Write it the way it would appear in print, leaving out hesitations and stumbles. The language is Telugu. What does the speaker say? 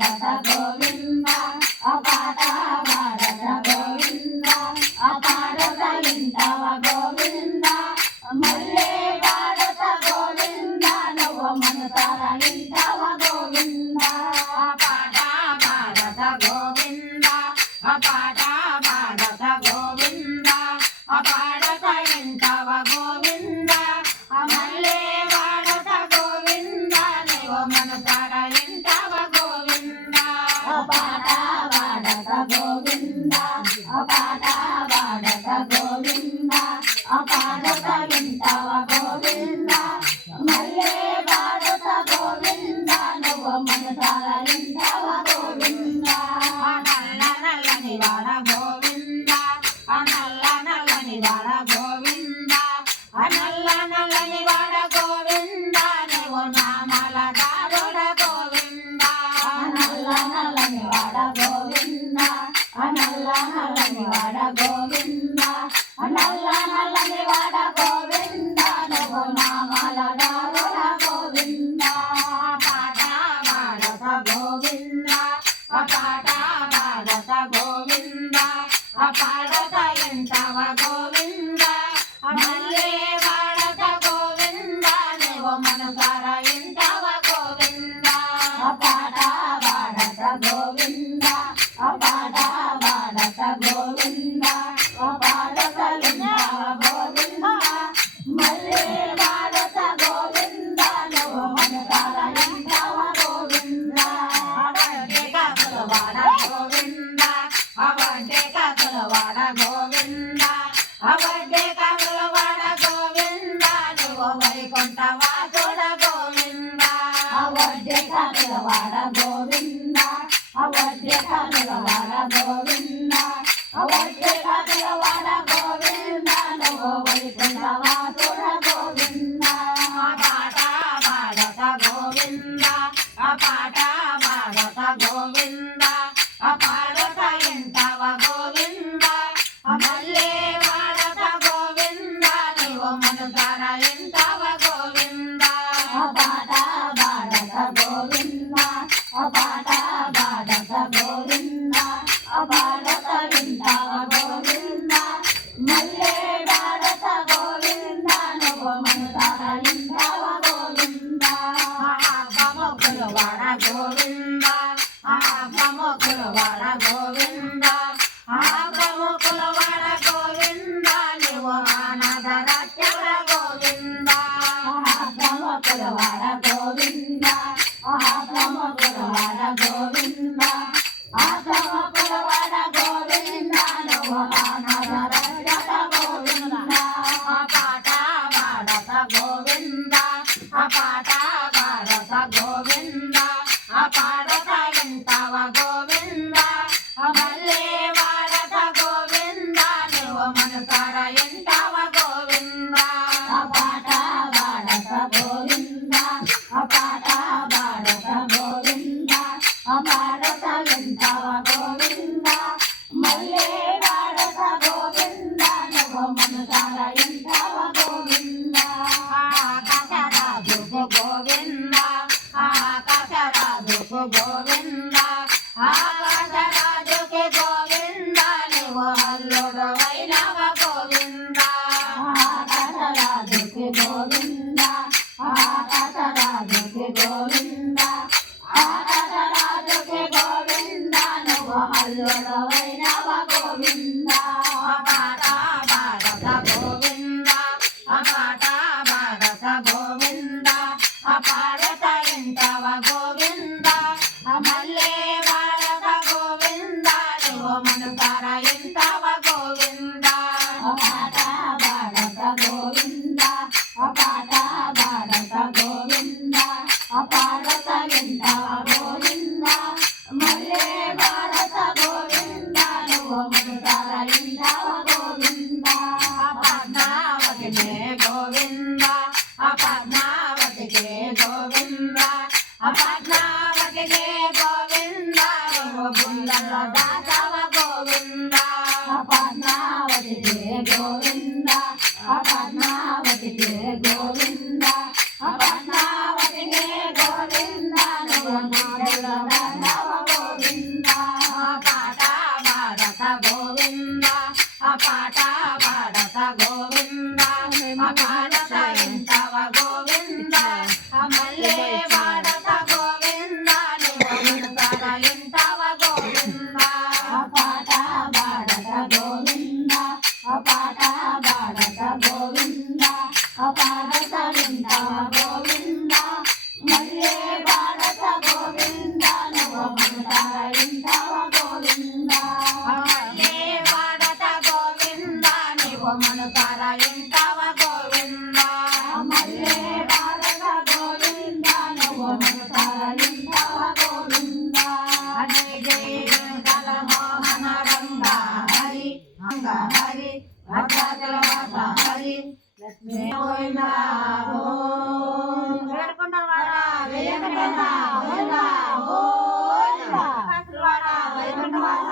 పాడత గోవింద పాట పాడత గోవింద పాడత ఇంటవ గోవింద మల్లె పాడత గోవింద నువ్వు మనసార ఇంటవ గోవింద పాట పాడత గోవింద పాట పాడత గోవింద పాడత ఇంటవ గోవింద మల్లె పాడత గోవింద నువ్వు మనసార ఇంటవ గోవింద పాట పాడత గోవింద పాట పాడత గోవింద పాడత ఇంటవ గోవింద మల్లె పాడత గోవింద నువ్వు మనసార ఇంటవ గోవింద నల్ల నల్లని వాడ గోవింద నల్ల నల్లని వాడ గోవింద నల్ల నల్లని వాడ గోవింద నువ్వు నామల దారుడ గోవింద నల్ల నల్లని వాడ గోవింద నల్ల నల్లని వాడ గోవింద నల్ల నల్లని వాడ గోవింద నువ్వు నామల దారుడ గోవింద పాట పాడత గోవింద పాట పాడత గోవింద పాడత ఎంటవ గోవింద మల్లె పాడత గోవింద నువ్వు మనసార ఎంటవ గోవింద పాట పాడత గోవింద పాట పాడత గోవింద పాడత ఎంటవ గోవింద మల్లె పాడత గోవింద నువ్వు మనసార ఎంటవ గోవింద అవడ్డే కాకుల వాడ గోవింద అవడ్డే కాకుల వాడ గోవింద అవడ్డే కాకుల వాడ గోవింద నువ్వు వైకుంఠ వాసుడ గోవింద అవడ్డే కాకుల వాడ గోవింద అవడ్డే కాకుల వాడ గోవింద అవడ్డే కాకుల వాడ గోవింద నువ్వు వైకుంఠ వాసుడ గోవింద పాట పాడత గోవింద పాట పాడత గోవింద పాడత ఎంటవ గోవింద మల్లె పాడత గోవింద నువ్వు మనసార ఎంటవ గోవింద పాట పాడత గోవింద పాట పాడత గోవింద పాడత ఎంటవ గోవింద మల్లె పాడత గోవింద నువ్వు మనసార ఎంటవ గోవింద ఆపమొక్కుల వాడ గోవింద ఆపమొక్కుల వాడ గోవింద ఆపమొక్కుల వాడ గోవింద నువ్వు అనాథ రక్షణ గోవింద ఆపమొక్కుల వాడ గోవింద ఆపమొక్కుల వాడ గోవింద ఆపమొక్కుల వాడ గోవింద నువ్వు అనాథ రక్షణ గోవింద పాట పాడత గోవింద పాట పాడత గోవింద పాడత ఎంటవ గోవింద మల్లె పాడత గోవింద నువ్వు మనసార ఎంటవ గోవింద పాట పాడత గోవింద పాట పాడత గోవింద పాడత ఎంటవ గోవింద మల్లె పాడత గోవింద నువ్వు మనసార ఎంటవ గోవింద ఆకాశరాజుకు గోవింద ఆకాశరాజుకు గోవింద ఆకాశరాజుకి గోవింద నువ్వు అల్లుడు వైనవ గోవింద ఆకాశరాజుకి గోవింద ఆకాశరాజుకి గోవింద ఆకాశరాజుకి గోవింద నువ్వు అల్లుడు వైనవ గోవింద పాట పాడత గోవింద పాట పాడత గోవింద పాడత ఎంటవ గోవింద మల్లె పాడత గోవింద నువ్వు మనసార ఎంటవ గోవింద పాట పాడత గోవింద పాట పాడత గోవింద పాడత ఎంటవ గోవింద మల్లె పాడత గోవింద నువ్వు మనసార ఎంటవ గోవింద పద్మావతికే గోవింద పద్మావతికే గోవింద పద్మావతికే గోవింద తాండవ గోవింద పాట పాడత గోవింద పాట పాడత గోవింద పాడత ఇంటవ గోవింద మల్లె పాడత గోవింద నివమనతర ఇంటవ గోవింద పాట పాడత గోవింద పాట పాడత గోవింద పాడత ఇంటవ గోవింద మల్లె పాడత గోవింద నివమనతర ఇంటవ గోవింద మల్లె పాడత గోవింద నివమనతర ఇంటవ గోవింద మల్లె పాడత గోవింద నివమనతర ఇంటవ గోవింద హరి జయ వెంకట మోహన రంగ హరి రంగ హరి భద్రాచల వాస హరి లక్ష్మీ గోవింద వేడుకొండలవాడ వెంకటేశ గోవింద గోవింద వైకుంఠవాస